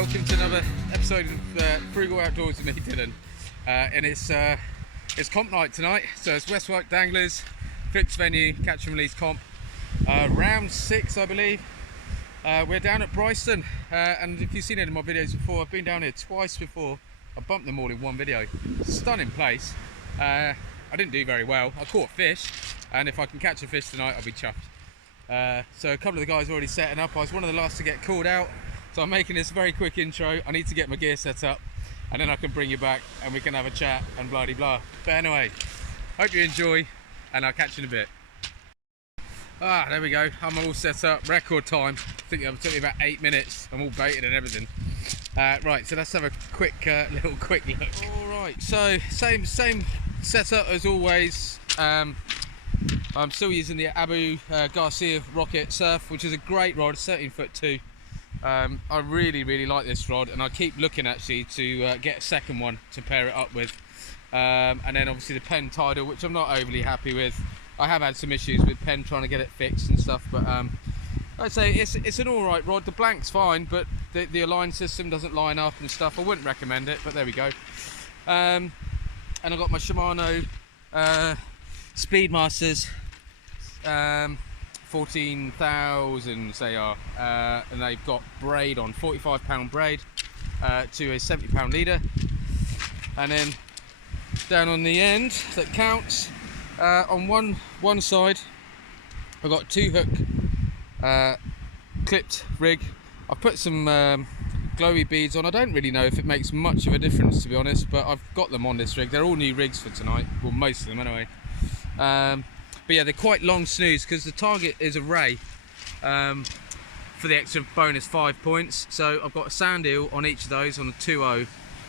welcome to another episode of Frugal Outdoors with me, Dylan. And it's comp night tonight, so it's Wight danglers, fixed venue, catch and release comp. Round 6, I believe. We're down at Brighton, and if you've seen any of my videos before, I've been down here twice before. I bumped them all in one video. Stunning place. I didn't do very well. I caught fish, and if I can catch a fish tonight, I'll be chuffed. So a couple of the guys are already setting up. I was one of the last to get called out, so I'm making this very quick intro. I need to get my gear set up, and then I can bring you back and we can have a chat and blah de blah. But anyway, hope you enjoy, and I'll catch you in a bit. There we go. I'm all set up. Record time. I think it took me about 8 minutes. I'm all baited and everything. Right, so let's have a quick little quick look. All right, so same setup as always. I'm still using the Abu Garcia Rocket Surf, which is a great rod, 13'2". I really like this rod, and I keep looking actually to get a second one to pair it up with. And then obviously the Penn Tidal, which I'm not overly happy with. I have had some issues with Penn trying to get it fixed and stuff, but I'd say it's an alright rod. The blank's fine, but the align system doesn't line up and stuff. I wouldn't recommend it, but there we go. And I've got my Shimano Speedmasters 14,000 they are, and they've got braid on, 45-pound braid to a 70-pound leader, and then down on the end that counts on one side I've got 2-hook clipped rig. I've put some glowy beads on. I don't really know if it makes much of a difference, to be honest, but I've got them on this rig. They're all new rigs for tonight, well, most of them anyway. But yeah, they're quite long snoods because the target is a ray for the extra bonus 5 points. So I've got a sand eel on each of those on a 2.0.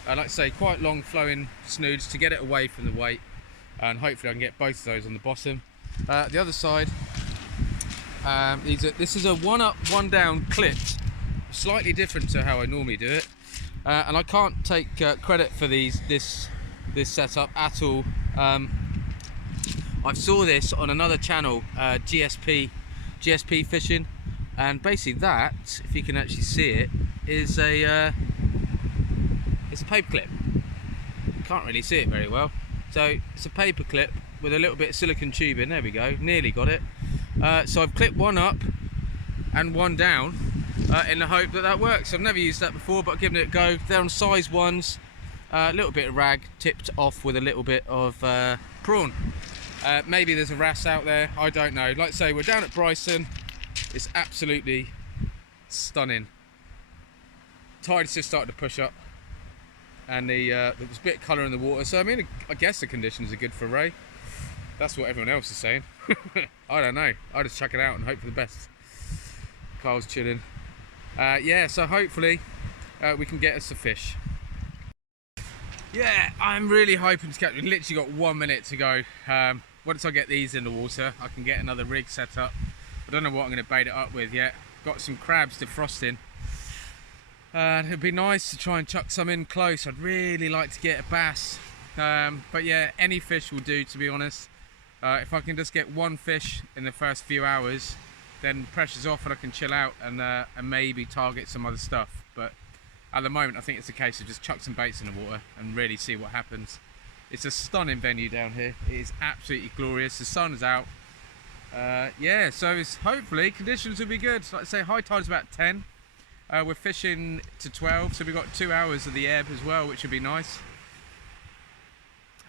Like I say, quite long flowing snoods to get it away from the weight, and hopefully I can get both of those on the bottom. The other side, this is a 1-up, 1-down clipped, slightly different to how I normally do it, and I can't take credit for this setup at all. I saw this on another channel, GSP fishing, and basically that, if you can actually see it, is it's a paper clip. Can't really see it very well. So it's a paper clip with a little bit of silicone tubing. There we go, nearly got it. So I've clipped one up and one down in the hope that works. I've never used that before, but I've given it a go. They're on size 1s, a little bit of rag tipped off with a little bit of prawn. Maybe there's a wrasse out there, I don't know. Like I say, we're down at Brighton. It's absolutely stunning. Tide's just started to push up, and there's a bit of colour in the water, so I mean, I guess the conditions are good for ray. That's what everyone else is saying. I don't know, I just chuck it out and hope for the best. Carl's chilling. Yeah, so hopefully we can get us a fish. Yeah, I'm really hoping to catch. We've literally got 1 minute to go. Once I get these in the water, I can get another rig set up. I don't know what I'm going to bait it up with yet. Got some crabs defrosting. It'd be nice to try and chuck some in close. I'd really like to get a bass. But yeah, any fish will do, to be honest. If I can just get one fish in the first few hours, then pressure's off and I can chill out and maybe target some other stuff. But at the moment, I think it's a case of just chuck some baits in the water and really see what happens. It's a stunning venue down here. It is absolutely glorious. The sun's out. Yeah, so hopefully conditions will be good. Like I say, high tide's about 10. We're fishing to 12, so we've got 2 hours of the ebb as well, which would be nice.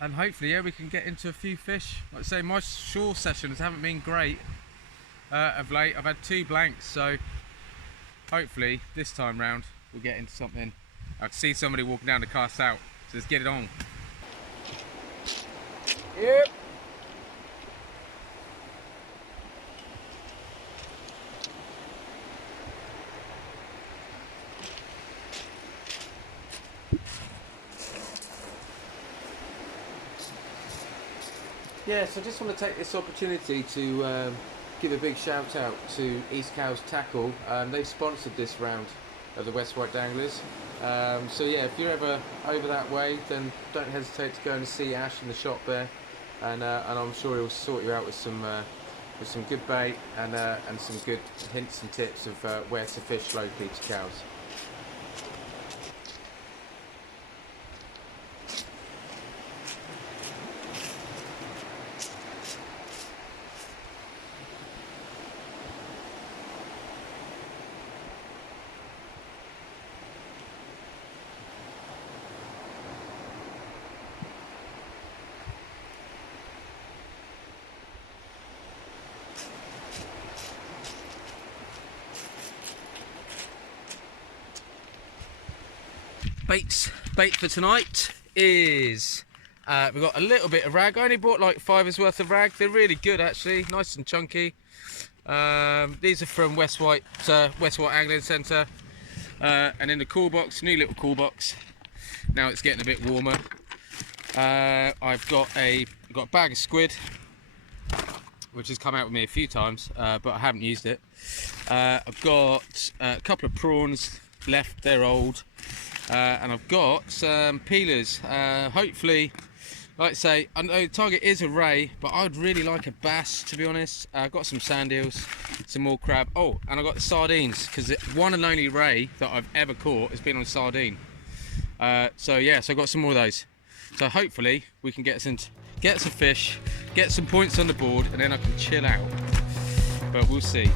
And hopefully, yeah, we can get into a few fish. Like I say, my shore sessions haven't been great of late. I've had 2 blanks, so hopefully this time round we'll get into something. I can see somebody walking down to cast out, so let's get it on. Yep. Yeah, so I just want to take this opportunity to give a big shout out to East Cowes Tackle. They've sponsored this round of the Wight danglers. So yeah, if you're ever over that way, then don't hesitate to go and see Ash in the shop there, and I'm sure he'll sort you out with some good bait and some good hints and tips of where to fish locally to cows. bait for tonight is we've got a little bit of rag. I only bought like 5's worth of rag. They're really good actually, nice and chunky. These are from Wight Angling Centre, and in the cool box, new little cool box. Now it's getting a bit warmer. I've got a bag of squid, which has come out with me a few times, but I haven't used it. I've got a couple of prawns left, they're old, and I've got some peelers. Hopefully, like I say, I know the target is a ray, but I'd really like a bass, to be honest. I've got some sand eels, some more crab. Oh, and I've got the sardines, because the one and only ray that I've ever caught has been on sardine. So yeah, so I've got some more of those. So hopefully we can get some fish, get some points on the board, and then I can chill out. But we'll see.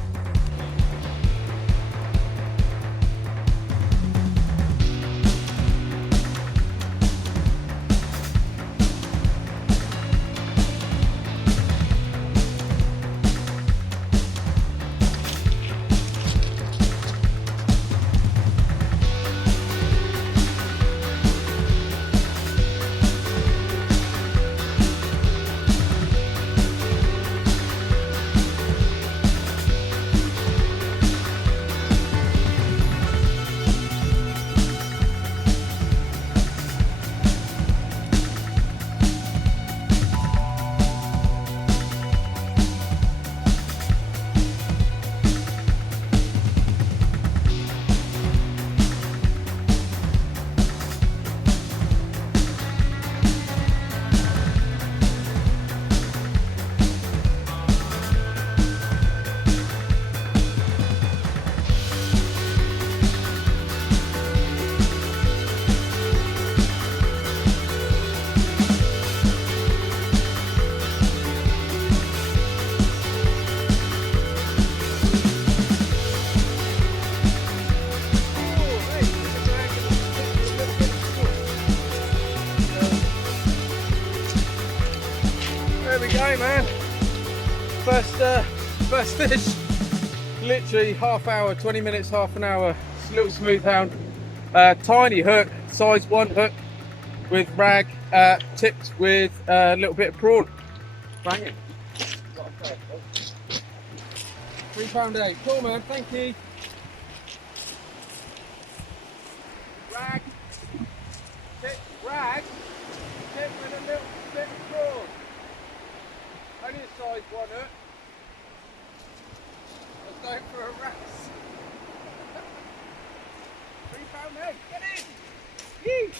There we go, man. First fish. Literally half hour, 20 minutes, half an hour. It's a little smooth hound. Tiny hook, size 1 hook with rag, tipped with a little bit of prawn. Banging. £3.8. Cool, man. Thank you. Rag. Rag. Tip with a little bit of prawn. Only a size 1 hook. Let's go for a race. £3.8. Get in. Yee.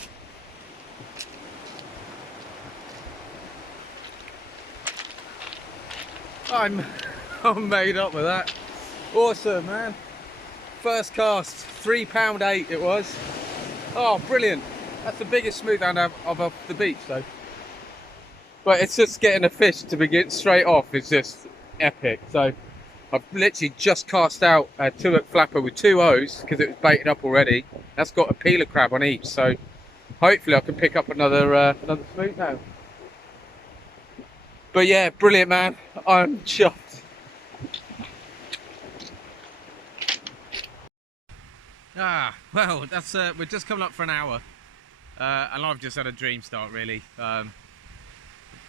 I'm made up with that. Awesome, man. First cast, £3.8 it was. Oh, brilliant. That's the biggest smooth hound I've off the beach though. But it's just getting a fish to begin straight off is just epic. So I've literally just cast out a 2-hook flapper with 2 O's because it was baited up already. That's got a peeler crab on each, so hopefully I can pick up another smooth hound. But yeah, brilliant, man. I'm chuffed. Well, that's we're just coming up for an hour, and I've just had a dream start, really.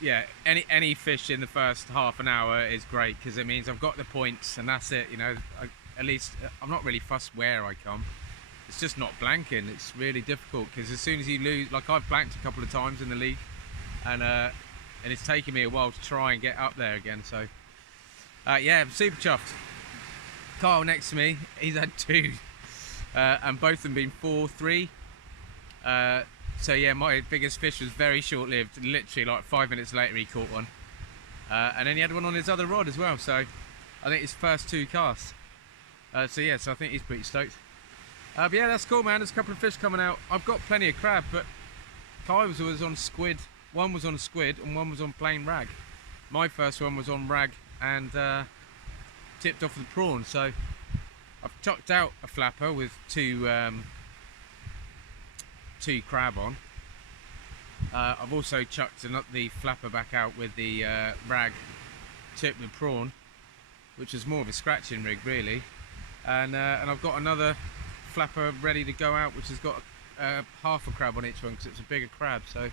Yeah, any fish in the first half an hour is great because it means I've got the points, and that's it. You know, at least I'm not really fussed where I come. It's just not blanking. It's really difficult because as soon as you lose, like I've blanked a couple of times in the league, and it's taken me a while to try and get up there again. So yeah, I'm super chuffed. Kyle next to me, he's had 2. And both of them been 4-3. So yeah, my biggest fish was very short-lived. Literally like 5 minutes later he caught one. And then he had one on his other rod as well. So I think his first 2 casts. So yeah, so I think he's pretty stoked. But yeah, that's cool, man. There's a couple of fish coming out. I've got plenty of crab, but Kyle's was on squid. One was on squid and one was on plain rag. My first one was on rag and tipped off with prawn. So I've chucked out a flapper with 2 crab on. I've also chucked the flapper back out with the rag tipped with prawn, which is more of a scratching rig really. And I've got another flapper ready to go out, which has got half a crab on each one because it's a bigger crab. So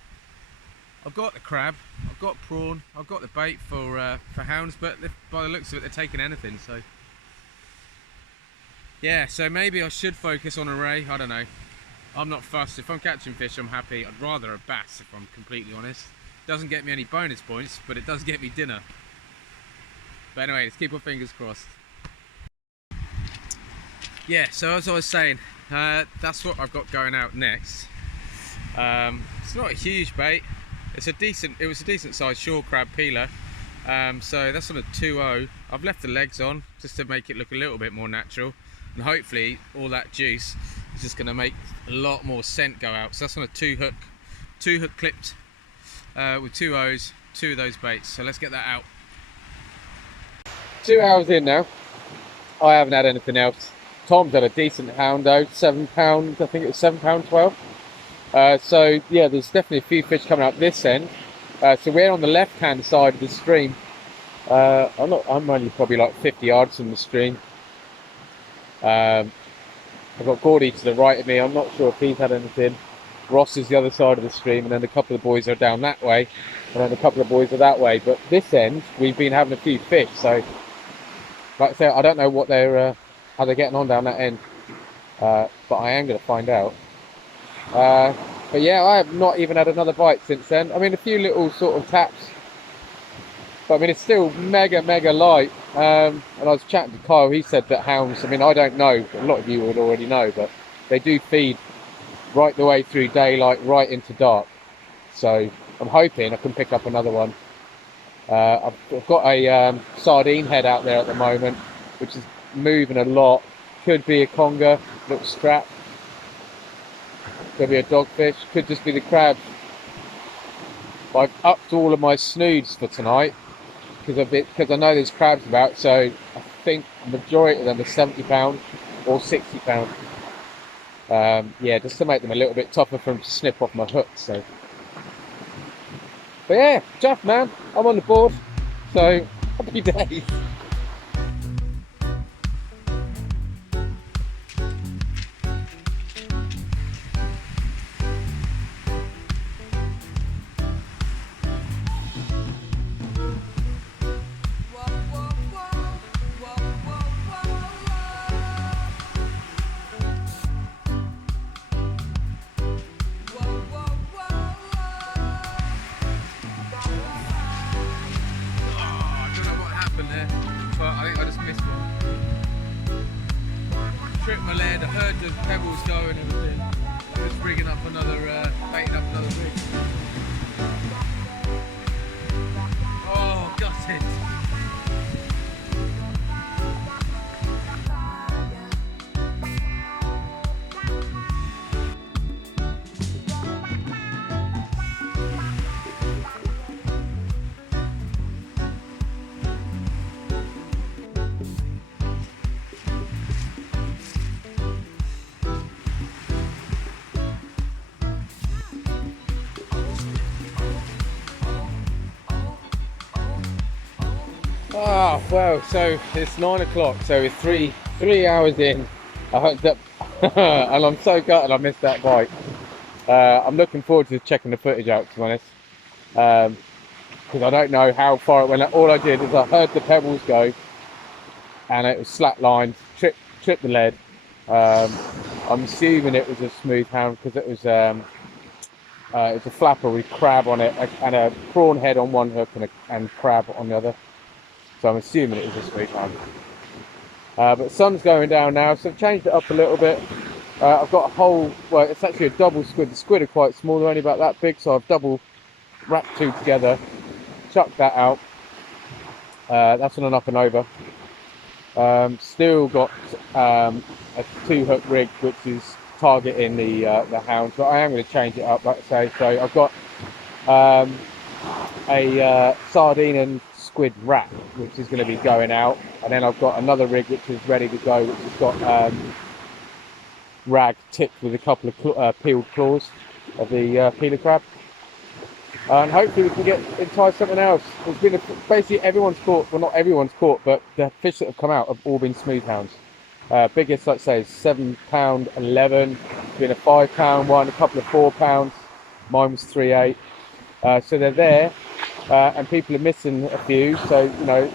I've got the crab, I've got prawn, I've got the bait for hounds, but by the looks of it, they're taking anything. So yeah, so maybe I should focus on a ray. I don't know. I'm not fussed. If I'm catching fish, I'm happy. I'd rather a bass, if I'm completely honest. Doesn't get me any bonus points, but it does get me dinner. But anyway, let's keep our fingers crossed. Yeah, so as I was saying, that's what I've got going out next. It's not a huge bait. It was a decent sized shore crab peeler. So that's on a 2.0. I've left the legs on just to make it look a little bit more natural, and hopefully all that juice is just going to make a lot more scent go out. So that's on a two hook clipped with 2 O's, 2 of those baits. So let's get that out. 2 hours in now. I haven't had anything else. Tom's had a decent hound though, £7, I think it was £7.12. So yeah, there's definitely a few fish coming up this end. So we're on the left hand side of the stream. I'm only probably like 50 yards from the stream. I've got Gordy to the right of me. I'm not sure if he's had anything. Ross is the other side of the stream, and then a couple of boys are down that way, and then a couple of boys are that way. But this end, we've been having a few fish. So like I say, I don't know what they're how they're getting on down that end, but I am going to find out. But yeah, I have not even had another bite since then. I mean, a few little sort of taps, but I mean, it's still mega light. And I was chatting to Kyle. He said that hounds, I mean, I don't know, a lot of you would already know, but they do feed right the way through daylight, right into dark. So I'm hoping I can pick up another one. I've got a sardine head out there at the moment, which is moving a lot. Could be a conger, little strap. Could be a dogfish. Could just be the crabs. I've upped all of my snoods for tonight because I know there's crabs about. So I think the majority of them are £70 or £60. Yeah, just to make them a little bit tougher for them to snip off my hook. So, but yeah, Jeff, man, I'm on the board. So happy days. But I think I just missed one. Tripped my lead, I heard the pebbles go and everything. I'm just rigging up another, baiting up another rig. Oh, gutted. Oh, well, so it's 9 o'clock, so it's three hours in. I hooked up, and I'm so gutted I missed that bite. I'm looking forward to checking the footage out, to be honest, because I don't know how far it went. All I did is I heard the pebbles go, and it was slack-lined, tripped the lead. I'm assuming it was a smooth hound because it was a flapper with crab on it and a prawn head on one hook and crab on the other. So I'm assuming it was a smooth hound. But the sun's going down now, so I've changed it up a little bit. I've got a whole, well, it's actually a double squid. The squid are quite small, they're only about that big, so I've double wrapped 2 together, chucked that out. That's on an up and over. Still got a 2-hook rig, which is targeting the hound, but I am going to change it up, like I say. So I've got a sardine and squid wrap, which is going to be going out, and then I've got another rig which is ready to go, which has got rag tipped with a couple of peeled claws of the peeler crab, and hopefully we can entice something else. There's been basically everyone's caught, well, not everyone's caught, but the fish that have come out have all been smooth hounds. Biggest, like I say, is £7.11. been a £5 one, a couple of £4. Mine was 3.8. So they're there, and people are missing a few. So you know,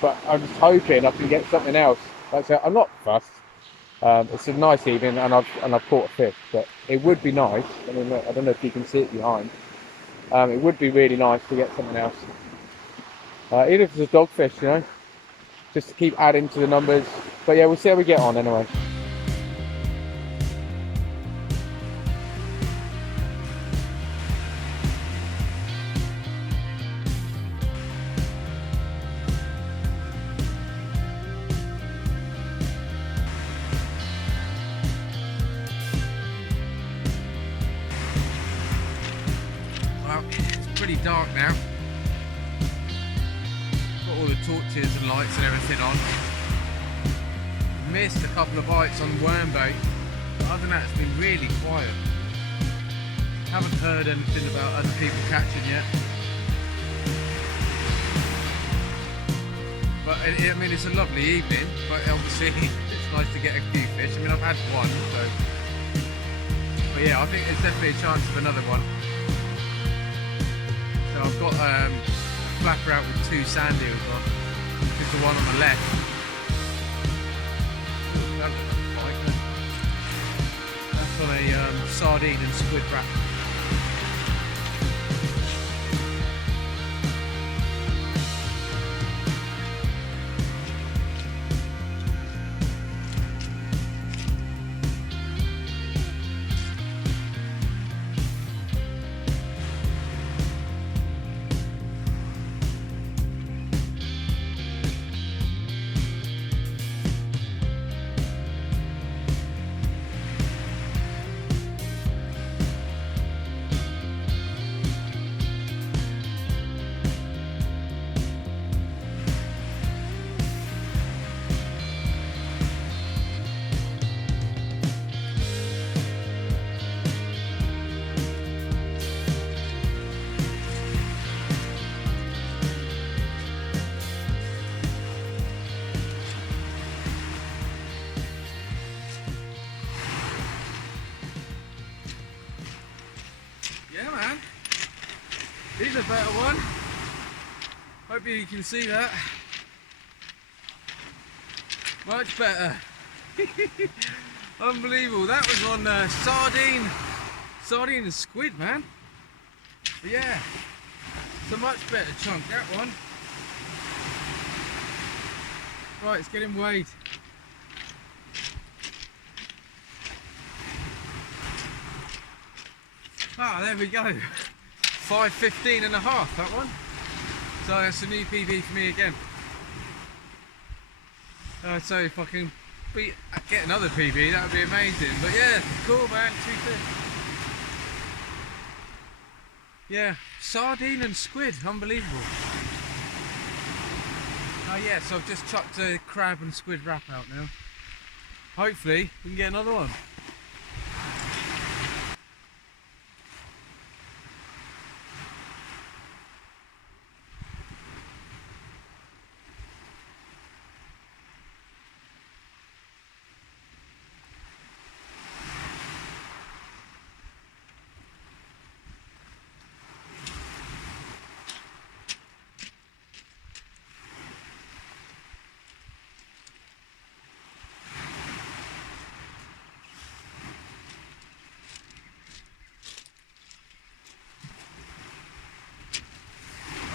but I'm just hoping I can get something else. Like I said, I'm not fussed. It's a nice evening, and I've caught a fish. But it would be nice. I mean, look, I don't know if you can see it behind. It would be really nice to get something else. Even if it's a dogfish, you know, just to keep adding to the numbers. But yeah, we'll see how we get on anyway. Well, it's pretty dark now. Got all the torches and lights and everything on. Missed a couple of bites on worm bait, but other than that it's been really quiet. Haven't heard anything about other people catching yet. But I mean, it's a lovely evening, but obviously it's nice to get a few fish. I mean, I've had one, so. But yeah, I think there's definitely a chance of another one. So I've got a flapper out with 2 sand eels on. This is the one on the left. That's on a sardine and squid wrap. Yeah, man. He's a better one. Hope you can see that. Much better. Unbelievable. That was on sardine and squid, man. But yeah, it's a much better chunk, that one. Right, it's getting weighed. Ah, there we go. 5.15 and a half, that one. So that's a new PB for me again. So if I can get another PB, that would be amazing. But yeah, cool, man. 2 fish. Yeah, sardine and squid, unbelievable. Oh yeah, so I've just chucked a crab and squid wrap out now. Hopefully we can get another one.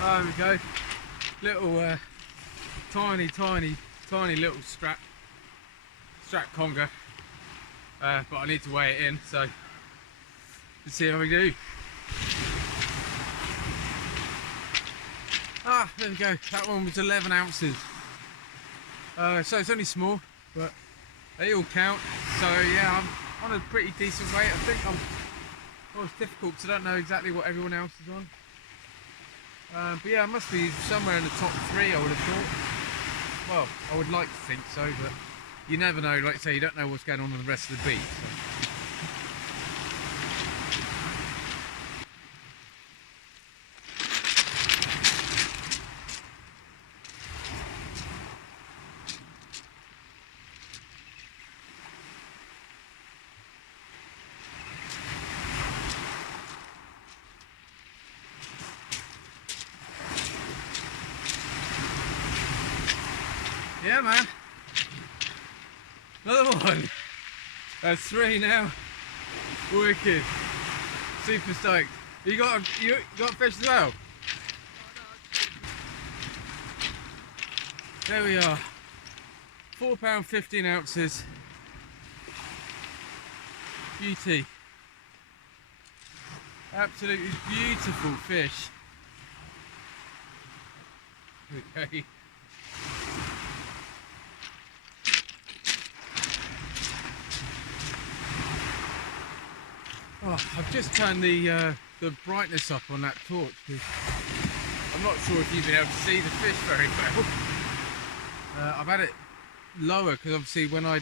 There we go. Little tiny little strap conger. But I need to weigh it in, so let's see how we do. Ah, there we go. That one was 11 ounces. So it's only small, but they all count. So yeah, I'm on a pretty decent weight. I think well, it's difficult because I don't know exactly what everyone else is on. But yeah, I must be somewhere in the top 3, I would have thought. Well, I would like to think so, but you never know. Like I say, you don't know what's going on with the rest of the beat. So. Yeah, man. Another one. That's 3 now. Wicked. Super stoked. You got a fish as well? There we are. £4, 15 ounces. Beauty. Absolutely beautiful fish. Okay. Oh, I've just turned the brightness up on that torch because I'm not sure if you've been able to see the fish very well. I've had it lower because obviously when I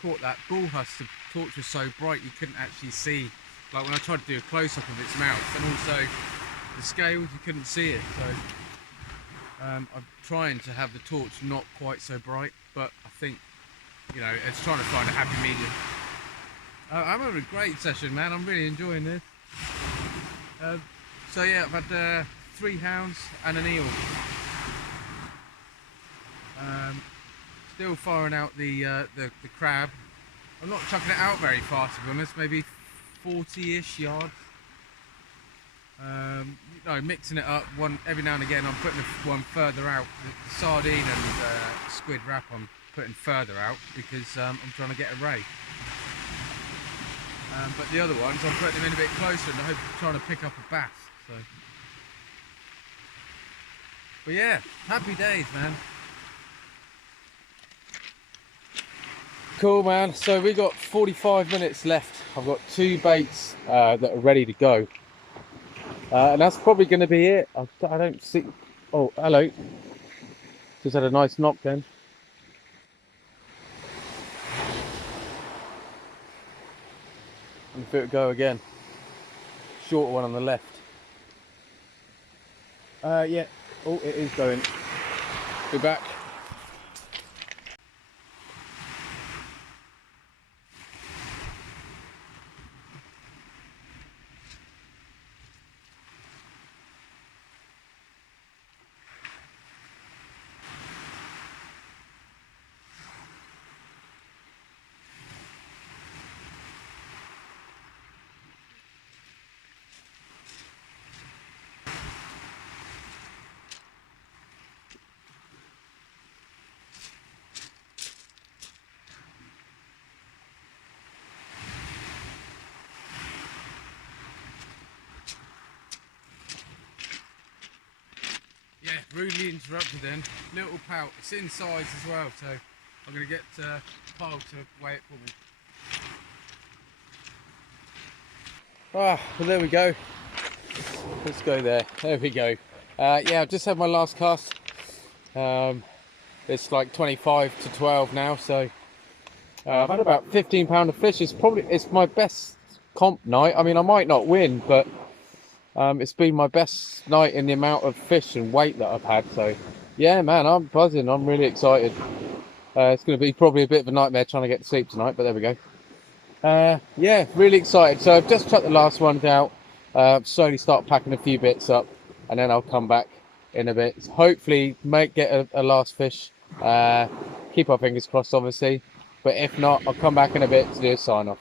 caught that bullhuss, the torch was so bright you couldn't actually see. Like when I tried to do a close-up of its mouth, and also the scales, you couldn't see it. So I'm trying to have the torch not quite so bright, but I think, you know, it's trying to find a happy medium. I'm having a great session, man. I'm really enjoying this. So yeah, I've had 3 hounds and an eel. Still firing out the crab. I'm not chucking it out very fast, to be honest. Maybe 40-ish yards. You know, mixing it up every now and again. I'm putting one further out. The sardine and squid wrap I'm putting further out because I'm trying to get a ray. But the other ones I'm putting them in a bit closer and I hope I'm trying to pick up a bass. So, but yeah, happy days, man. Cool, man. So we got 45 minutes left. I've got 2 baits that are ready to go. And that's probably going to be it. I don't see... Oh, hello. Just had a nice knock then. And if it would go again. Shorter one on the left. Yeah. Oh, it is going. Be back. Yeah, rudely interrupted then. Little pout. It's in size as well, so I'm going to get Kyle to weigh it for me. Ah, well there we go. Let's go there. There we go. Yeah, I've just had my last cast. It's like 25 to 12 now, so I've had about 15 pound of fish. It's my best comp night. I mean, I might not win, but it's been my best night in the amount of fish and weight that I've had. So yeah, man, I'm buzzing. I'm really excited. It's going to be probably a bit of a nightmare trying to get to sleep tonight, but there we go. Yeah, really excited. So I've just chucked the last ones out. Slowly start packing a few bits up, and then I'll come back in a bit. Hopefully, get a last fish. Keep our fingers crossed, obviously. But if not, I'll come back in a bit to do a sign off.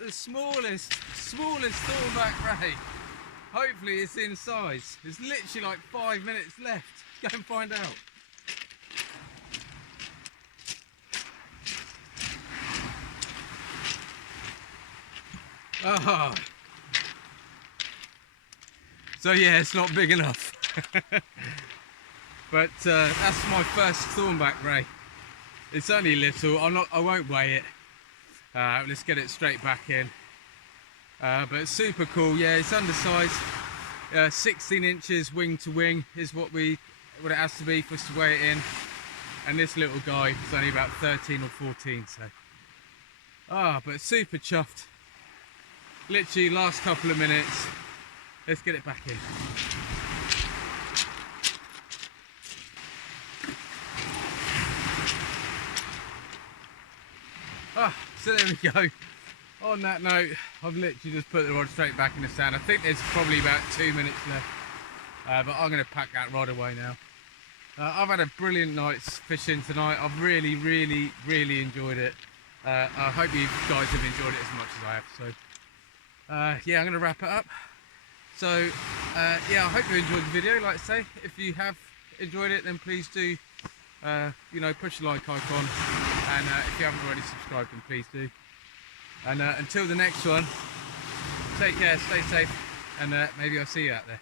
caught the smallest thornback ray. Hopefully it's in size. There's literally like 5 minutes left. Let's go and find out. Oh. So yeah, it's not big enough. But that's my first thornback ray. It's only little. I won't weigh it. Let's get it straight back in. But it's super cool. Yeah, it's undersized. 16 inches wing to wing is what it has to be for us to weigh it in. And this little guy is only about 13 or 14. So, but super chuffed. Literally last couple of minutes. Let's get it back in. So there we go. On that note, I've literally just put the rod straight back in the sand. I think there's probably about 2 minutes left, but I'm going to pack that rod away now. I've had a brilliant night's fishing tonight. I've really enjoyed it. I hope you guys have enjoyed it as much as I have. So yeah, I'm going to wrap it up. So yeah, I hope you enjoyed the video. Like I say, if you have enjoyed it, then please do you know, push the like icon, and if you haven't already subscribed, then please do. And until the next one, take care, stay safe, and maybe I'll see you out there.